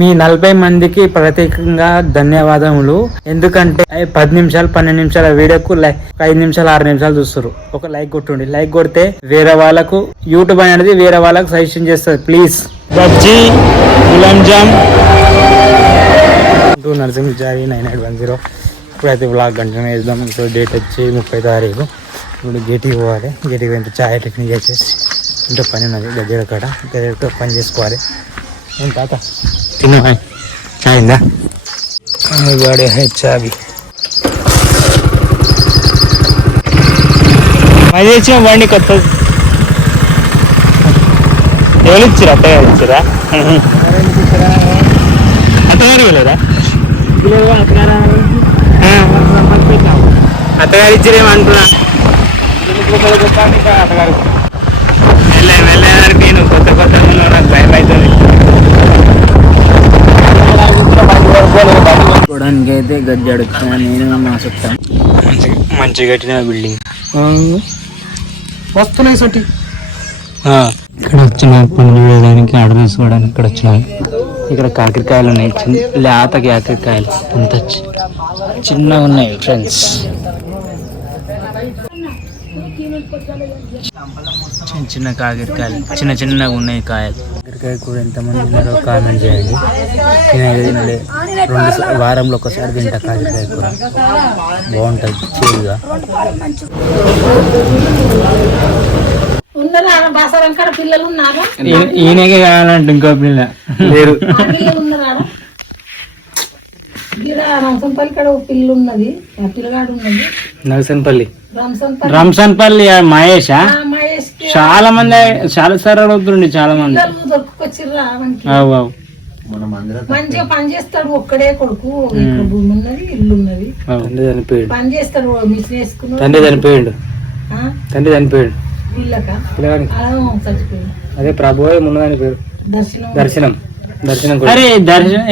మీ నలభై మందికి ప్రత్యేకంగా ధన్యవాదములు. ఎందుకంటే పది నిమిషాలు పన్నెండు నిమిషాల వీడియోకు లైక్ ఐదు నిమిషాలు ఆరు నిమిషాలు చూస్తారు ఒక లైక్ కొట్టుండి. లైక్ కొడితే వేరే వాళ్ళకు యూట్యూబ్ అనేది వేరే వాళ్ళకు సజెషన్ చేస్తుంది. ప్లీజ్. బజ్జీ గులాబ్ జామ్. టూ నరసింహ జారీ నైన్ ఎయిట్ వన్ జీరో. ఇప్పుడైతే బ్లాగ్ కంటిన్యూ చేద్దాం. ఇప్పుడు డేట్ వచ్చి ముప్పై తారీఖు. ఇప్పుడు గేటికి పోవాలి. గేటికి పోయిన ఛాయ్ టిఫిన్ చేసేసి ఇంట్లో పని ఉన్నది. గద్దెల కాడ. గద్దెలతో పని చేసుకోవాలి. ఏం తాత? తిను ఛాయ్ ఉందా వాడే చావి. అది తెచ్చిన బండి కొత్తది. ఎవరు ఇచ్చిరా అత్తగారు ఇచ్చిరా అత్తగారు ఇవ్వలేదా అత్తగారు ఇచ్చిరేమో అంటున్నా. వెళ్ళే వెళ్ళేదానికి నేను కొత్త కొత్త నాకు భయం అవుతుంది చూడడానికి అయితే గజ్జి అడుగుతున్నా నేను మా మంచిగా కట్టిన బిల్డింగ్. వస్తున్నాయి సటి ఇక్కడ వచ్చిన పనులు వేయడానికి ఆర్డర్ తీసుకోవడానికి ఇక్కడ వచ్చినాయి ఇక్కడ కాకరకాయలు ఉన్నాయి చిన్న లేత కాకరకాయలు. అంత చిన్నగా ఉన్నాయి ఫ్రెండ్స్ చిన్న చిన్న కాకరకాయలు చిన్న చిన్నగా ఉన్నాయి కాయలు. కాకరకాయ కూడా ఎంతమంది ఉన్నారో కామెంట్ చేయండి. తినలే. రెండు వారంలో ఒకసారి తింటా కాకరకాయ కూర. బాగుంటుంది చేదుగా. ఈయనకే కావాలంటే ఇంకో పిల్ల. లేరు. రంసన్పల్లి ఆ మహేషా చాలా మంది చాలా సార్ అడుగుతుండే చాలా మంది. దొరుకుకొచ్చిర్రా మంచిగా పని చేస్తాడు ఒక్కడే కొడుకు భూమి ఉన్నది ఇల్లు ఉన్నది. తండ్రి చనిపోయాడు. పని చేస్తాడు మిషన్ వేసుకున్నాడు. తండ్రి చనిపోయాడు. ఆ, తండ్రి చనిపోయాడు. అదే ప్రభు ముందు పేరు దర్శనం. దర్శనం. దర్శనం అరే దర్శనం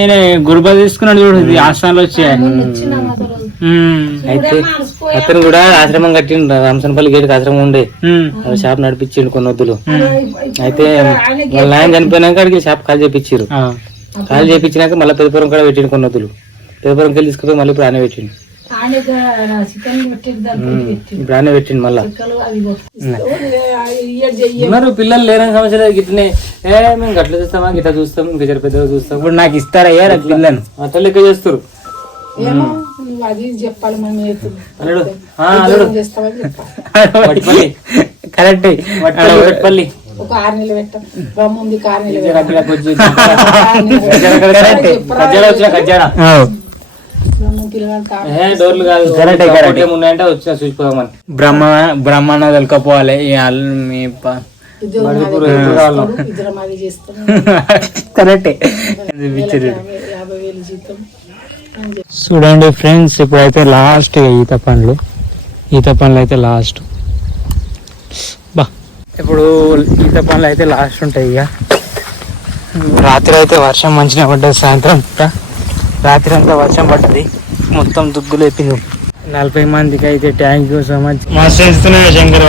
గురుబా తీసుకున్నాడు చూడు ఆశ్రమంలో వచ్చి అయితే అతను కూడా ఆశ్రమం కట్టిండు. రామసనపల్లి గేటుకి ఆశ్రమం ఉండే. ఆ షాప్ నడిపించిండు కొన్ని వద్దులు. అయితే వాళ్ళ ఆయన చనిపోయినాక అడిగి షాప్ కాల్ చేపించారు కాల్ చేపించినాక మళ్ళీ పెద్దపురం కూడా పెట్టిండు కొన్ని వద్దులు. పెద్దపురంకి వెళ్ళి తీసుకుపోయి మళ్ళీ ఇప్పుడు ఆనే పెట్టిండు. ఇప్పుడు ఆనే పెట్టిండు మళ్ళీ. ఉన్నారు పిల్లలు లేరని సమస్య లేదు. గిట్లనే ఏ మేము గట్ల చూస్తామా గిట్ల చూస్తాం గిట్ల పెద్దగా చూస్తాం. ఇప్పుడు నాకు ఇస్తారయ్యా నాకు పిల్లను అట్లా లెక్క చేస్తారు ఏమో. నువ్వు అది చెప్పాలి మనం చేస్తావని కరెక్ట్. వట్టిపల్లి. ఒక ఆరు నెలలు పెట్టాం. బ్రహ్మ ఉంది ఆరు నెలలు పెట్టాం. బ్రహ్మ పిల్లగాడు కాదు డోర్లు కాదు. కరెక్ట్ యాభై వేలు జీతం. చూడండి ఫ్రెండ్స్ ఇప్పుడైతే లాస్ట్ ఈత పండ్లు ఈత పండ్లు అయితే లాస్ట్ బా. ఇప్పుడు ఈత పండ్లు అయితే లాస్ట్ ఉంటాయి ఇక. రాత్రి అయితే వర్షం మంచిగా పడ్డది సాయంత్రం. రాత్రి అంతా వర్షం పడ్డది మొత్తం దుగ్గులు ఎప్పింది నలభై మందికి అయితే థ్యాంక్ యూ సో మచ్ మస్తు ఇస్తున్నా శంకర్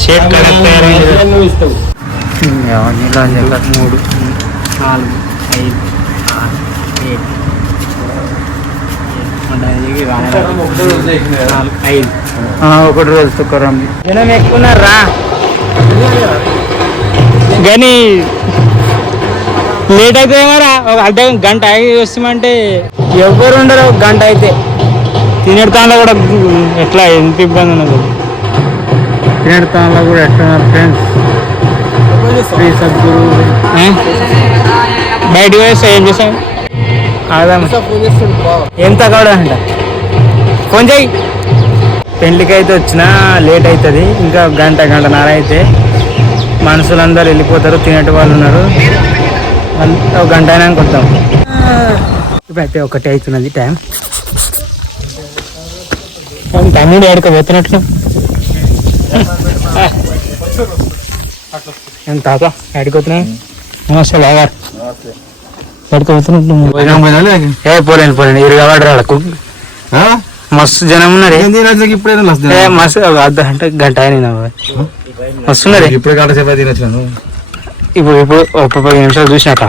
షేట్ కరెక్ట్ మూడు నాలుగు ఐదు ఆరు ఏడు నాలుగు, ఐదు ఆ, ఒకటి రోజు తుక్కరం. జనం ఎక్కున్నారా? కానీ లేట్ అయితే ఏమరా? ఒక అర్ధ గంట ఆగి వస్తామంటే ఎవరు ఉండరు? ఒక గంట అయితే. తినేడతాలో కూడా ఎట్లా? ఎంత ఇబ్బంది ఉన్నది? తినేడతాలో కూడా ఫ్రెండ్స్. శ్రీ సద్గురు. వేస్తే ఏం చేసాం ఆదాం ఎంత కావడం అంట ఫోన్ చేయి. పెళ్ళికి అయితే వచ్చినా లేట్ అవుతుంది. ఇంకా గంట గంటన్నర అయితే మనుషులందరూ వెళ్ళిపోతారు తినేటి వాళ్ళు ఉన్నారు. అంత ఒక గంట అయినా కొద్దాం ఇప్పుడైతే ఒకటి అవుతున్నది టైం తమ్ముడు ఎడక ఏం తాత ఎడిపోతున్నాయి నమస్తే బాగా ఎడక పోతున్నట్లు ఏ పోలేను పోలేను. ఇరుగా వాడు రాళ్ళకు మస్తు జనం ఉన్నారు. ఇప్పుడే మస్తు అర్ధ గంట గంట అయిన మస్తు ఉన్నది ఇప్పుడే గంట సేపు తినొచ్చాను ఇప్పుడు ఇప్పుడు ఒక పది నిమిషాలు చూసినాక.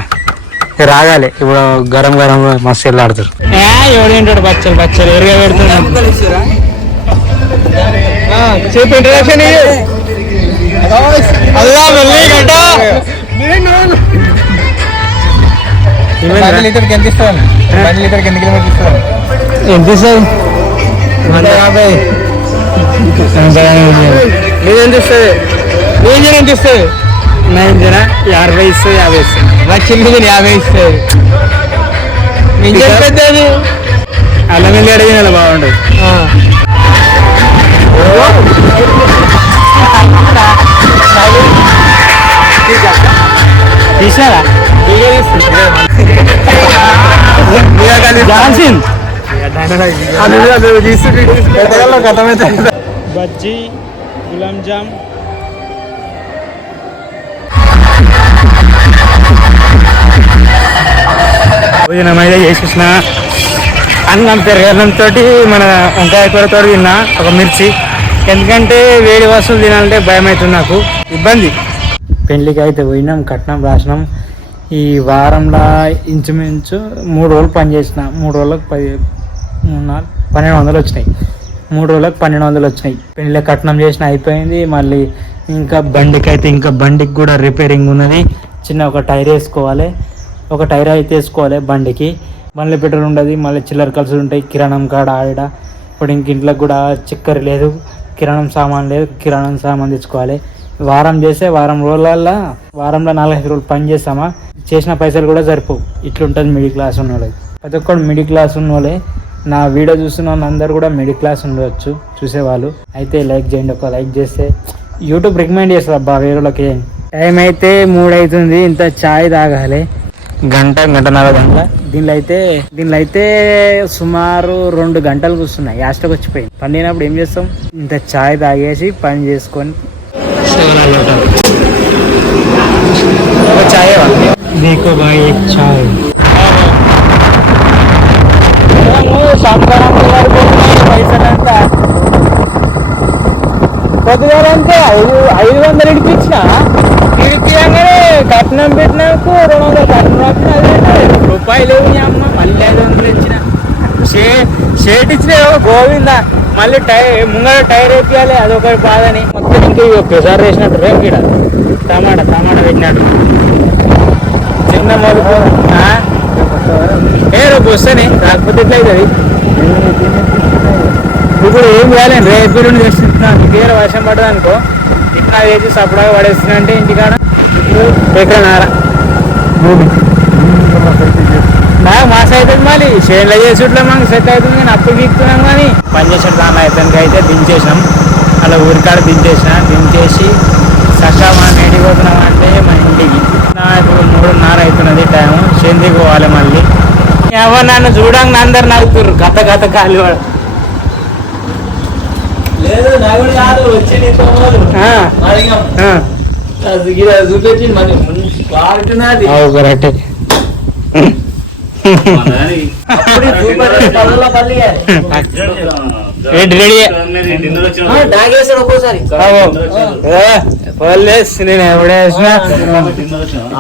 రాగాలి. ఇప్పుడు గరం గరం మస్తు వెళ్ళాడుతారు ఎవడు తింటాడు బచ్చలు బచ్చలు ఎరుగా పెడుతున్నాడు చెప్పు ఇంట్రడక్షన్ అల్లా మెల్లి గంట. లీటర్కి ఎంత ఇస్తాను బండి లీటర్కి ఎన్ని కిలోమీటర్ ఇస్తాను ఎంత ఇస్తుంది వంద యాభై. నీదెంత ఇస్తుంది నేను ఎంత ఇస్తుంది జన యాభై ఇస్తుంది యాభై ఇస్తుంది నా చిల్లి యాభై ఇస్తుంది నేను చెప్పేది అది అల్లం వెళ్ళి అడిగిన బాగుండదు తీసారా బజ్జీ గులాం జామ్. భోజనం అయితే చేసేసిన అన్నం పెరగడంతో మన వంకాయ కూరతో తిన్నా. ఒక మిర్చి. ఎందుకంటే వేడి వస్తువులు తినాలంటే భయం అవుతుంది నాకు. ఇబ్బంది. పెళ్ళికి అయితే పోయినాం కట్నం రాసినాం. ఈ వారంలో ఇంచుమించు మూడు రోజులు పని చేసిన. మూడు రోజులకు పది మూడు నాలుగు పన్నెండు వందలు వచ్చినాయి. మూడు రోజులకు పన్నెండు వందలు వచ్చినాయి. పెళ్ళి కట్నం చేసిన అయిపోయింది. మళ్ళీ ఇంకా బండికి అయితే ఇంకా బండికి కూడా రిపేరింగ్ ఉన్నది. చిన్న ఒక టైర్ వేసుకోవాలి. ఒక టైర్ అయితే వేసుకోవాలి బండికి. మళ్ళీ పెట్రోల్ ఉండదు. మళ్ళీ చిల్లర ఖర్చులు ఉంటాయి. కిరాణం కాడ ఆడ. ఇప్పుడు ఇంక ఇంట్లోకి కూడా చక్కెర లేదు. కిరాణం సామాన్ లేదు కిరాణం సామాన్ తెచ్చుకోవాలి. వారం చేస్తే వారం రోజులల్లో వారంలో నాలుగైదు రోజులు పని చేస్తామా? చేసిన పైసలు కూడా సరిపోవు. ఇట్లుంటుంది మిడిల్ క్లాస్ ఉన్న ప్రతి ఒక్కడు మిడిల్ క్లాస్ ఉన్న నా వీడియో చూస్తున్న వాళ్ళందరూ కూడా మిడిల్ క్లాస్ ఉండవచ్చు చూసేవాళ్ళు. అయితే లైక్ చేయండి ఒక లైక్ చేస్తే యూట్యూబ్ రికమెండ్ చేస్తారు అబ్బా వేరే వాళ్ళకి? టైం అయితే మూడు అవుతుంది ఇంత చాయ్ తాగాలి. గంట గంటన్నర గంట దీనిలో అయితే దీనిలో అయితే సుమారు రెండు గంటలు కూర్చున్నాయి యాస్టకు వచ్చిపోయింది పండినప్పుడు ఏం చేస్తాం ఇంత చాయ్ తాగేసి పని చేసుకొని ఒక చాయ్ देखो भाई एक चाय పైసలంతా పొద్దుగాలంటే ఐదు ఐదు వందలు ఇడిపించిన ఇడిపించగానే కట్నం పెట్టినాకు రెండు వందలు కట్నం అదే రూపాయలు నీ అమ్మ మళ్ళీ ఐదు వందలు ఇచ్చిన షే షేట్ ఇచ్చిన గోవిందా మళ్ళీ టైర్ ముంగడ టైర్ వేపియాలి అదొక బాధని మొత్తం ఇంకా ప్రెషర్ వేసినట్టు రేపు ఇక్కడ టమాటా టమాటా పెట్టినట్టు చిన్న మొదలు? ఏ రేపు వస్తానే రాకపోతే ఎట్లా అవుతుంది ఇప్పుడు ఏం చేయాలండి రేపు నుండి తెస్తున్నాను వేరే వర్షం పడ్డది ఇట్లా వేసి సపడాగా పడేస్తున్నా అంటే ఇంటికాడ? ఎక్కడ నార? మాస్ అవుతుంది మళ్ళీ షేర్లో చేసేట్లో మనకు సెట్ అవుతుంది కానీ అప్పు గీక్కున్నాం కానీ పని దానిలో అయితే అయితే దించేసినాం. అలా ఊరికాడ దించేసిన దించేసి చక్కగా మనం ఇంటికి పోతున్నాం అంటే మన ఇంటికి. ఇప్పుడు మూడున్నర అవుతున్నది టైం చేందికి పోవాలి మళ్ళీ. ఎవరు నన్ను చూడంగా అందరు నవ్వుతుర్రు. కథ కథ కాలి వాడు నేను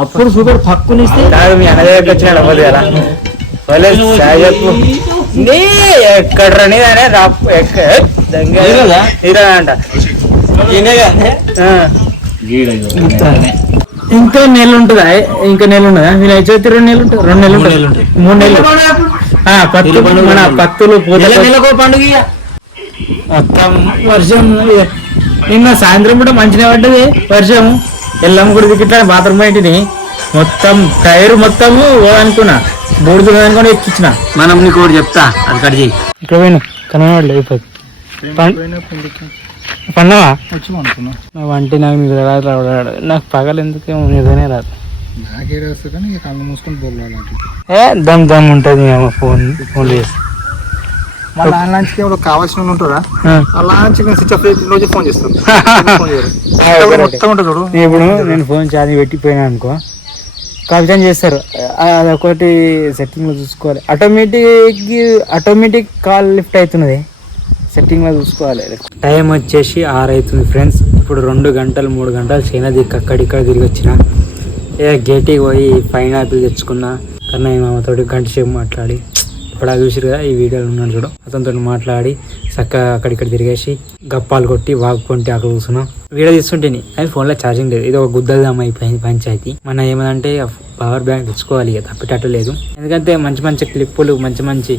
అప్పుడు సూపర్ పక్కునిస్తే కాదు మీ అన్న దగ్గరికి వచ్చినాడు అవ్వదు కదా. పోలేస్ చాయ్ చెప్పు. నీ ఎక్కడ రని ఇంకా నెల ఉంటుందా? ఇంకా నెల ఉన్నదా మీరు అయితే రెండు నెలలు ఉంటుంది రెండు నెలలు మూడు నెలలు ఉంటుంది ఉంటాయి. మూడు నెలలు ఆ, పత్తు నెల పండుగ మన. పత్తులు పూత నెల నెలకు పండుగ. మొత్తం వర్షం నిన్న సాయంత్రం కూడా మంచిగా పడ్డది వర్షం. ఎల్లమ్మ గుడి దిగిట్లా బాత్రూమ్ బయటిని మొత్తం టైర్ మొత్తము అనుకున్నా బూడిద అనుకుని ఎక్కించిన. మనం నీకు ఒకటి చెప్తా. అది కట్ చేయి. ఇక్కడ పోయినా. అయిపోయి పండవా వచ్చి అనుకున్నా నా వంటి నాకు నిద్ర రాదు. నాకు పగలు ఎందుకు నిద్రనే రాదు. కానీ కళ్ళు మూసుకొని ఏ దమ్ దమ్ ఉంటుంది మేము ఫోన్ ఫోన్ చేసి. మళ్ళీ ఆన్లైన్కి ఎవరో కావాల్సిన వాళ్ళు ఉంటారా? ఆ. అలా చికెన్ స్విచ్ ఆఫ్ రోజు ఫోన్. మొత్తం ఉంటుంది చూడు. ఇప్పుడు నేను ఫోన్ ఛార్జింగ్ పెట్టిపోయినా అనుకో కాల్చని చేస్తారు. అదొకటి సెట్టింగ్ చూసుకోవాలి. ఆటోమేటిక్ ఆటోమేటిక్ కాల్ లిఫ్ట్ అవుతున్నది. సెట్టింగ్లో చూసుకోవాలి. టైం వచ్చేసి ఆరు అవుతుంది ఫ్రెండ్స్. ఇప్పుడు రెండు గంటలు మూడు గంటలు చైనా దిక్కు అక్కడిక్కడ తిరిగి వచ్చిన. ఏ గేట్కి పోయి పైనాపిల్ తెచ్చుకున్నా. కన్నయ్య మామతో గంట సేపు మాట్లాడి. ఇప్పుడు అది చూసారు కదా ఈ వీడియోలో ఉన్నాడు చూడు. అతనితో మాట్లాడి చక్కగా అక్కడిక్కడ తిరిగేసి గప్పాలు కొట్టి వాగుకుంటే అక్కడ కూర్చున్నాం. వీడియో తీసుకుంటేని అది ఫోన్లో ఛార్జింగ్ లేదు. ఇది ఒక గుద్దల్దాం అయిపోయింది పంచాయతీ. మన ఏమంటే పవర్ బ్యాంక్ తెచ్చుకోవాలి తప్పేటట్టు లేదు. ఎందుకంటే మంచి మంచి క్లిప్పులు మంచి మంచి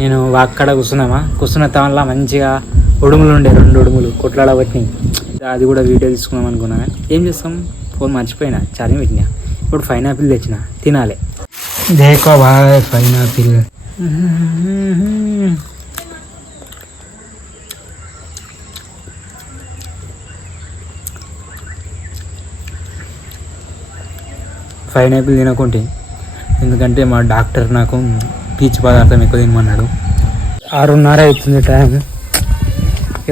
నేను అక్కడ కూర్చున్నామా? కూర్చున్న తమలా మంచిగా ఉడుములు ఉండే రెండు ఉడుములు కొట్లాడబట్టి అది కూడా వీడియో తీసుకుందాం అనుకున్నా ఏం చేస్తాం? ఫోన్ మర్చిపోయినా ఛార్జింగ్ పెట్టినా. ఇప్పుడు పైనాపిల్ తెచ్చిన. తినాలి. దేకో బాగా పైనాపిల్ తినకుంటే. ఎందుకంటే మా డాక్టర్ నాకు పీచు పదార్థం ఎక్కువ తినమన్నాడు. ఆరున్నర అవుతుంది టైం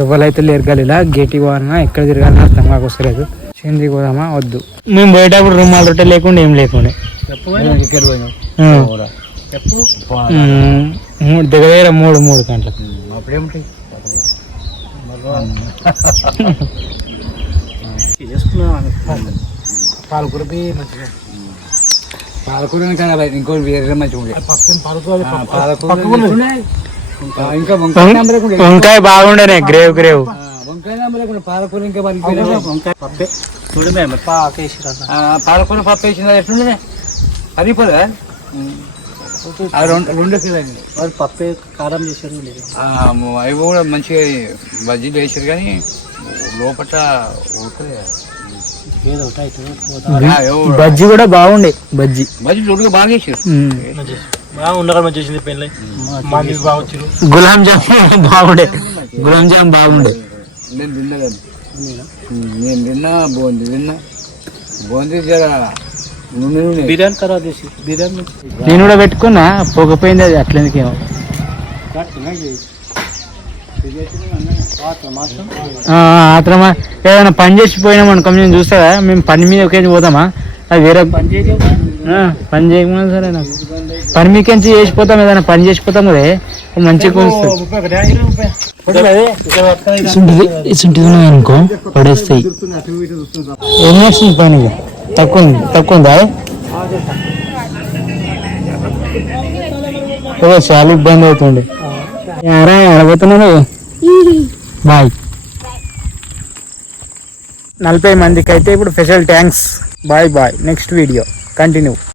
ఎవరైతే లేరు గలీలా గేటి పోవాలన్నా ఎక్కడ తిరగాలన్నా అర్థం కాకొస్తలేదు. చిందికి పోదామా వద్దు. మేము పోయేటప్పుడు రుమాల రొట్టె లేకుండా ఏం లేకుండే. మూడు దగ్గర దగ్గర మూడు మూడు గంటలకు అప్పుడేమిటి పాలకూర మంచిగా పాలకూర కానీ ఇంకో వేరే మంచిగా పాలకూర ఇంకా వంకాయ బాగుండేనే గ్రేవ్ గ్రేవ్. పాలకూర ఇంకా వంకాయ చూడమే పాలకూర పప్పు వేసింది ఎట్లుండే అరిపోదా అది రెండు రెండు కిలో పప్పే కారం చేసారు అవి కూడా మంచిగా బజ్జీలు వేసారు కానీ లోపల బజ్జి కూడా బాగుండే బజ్జి. బజ్జీ ఉడక బాగా వేసారు గులాబ్ జామ్ బాగుండే గులాబ్ జామ్ బాగుండే. నేను తినలేదు నేను తిన్నా బోంది తిన్నా. బోంది జర నూనె నూనె. బిర్యానీ తర్వాత బిర్యానీ నేను కూడా పెట్టుకున్నా పోకపోయింది అది అట్లెందుకేమో. ఆత్రమా ఏదైనా పని చేసిపోయినాం అనుకో మేము చూస్తారా మేము పని మీద ఒకేసి పోతామా అది వేరే ఆ, పని చేయకుండా సరే నాకు. పని మీకెంచి చేసిపోతాం ఏదైనా పని చేసిపోతాం కదా మంచిగా ఇసుంటిది అనుకో పడేస్తాయి. ఏం చేస్తుంది పని? తక్కువ ఉంది తక్కువ ఉందా? చాలా ఇబ్బంది అవుతుండే ఎరా ఎడబోతున్నాను బాయ్. నలభై మందికి అయితే ఇప్పుడు special thanks. Bye bye. Next video. Continue.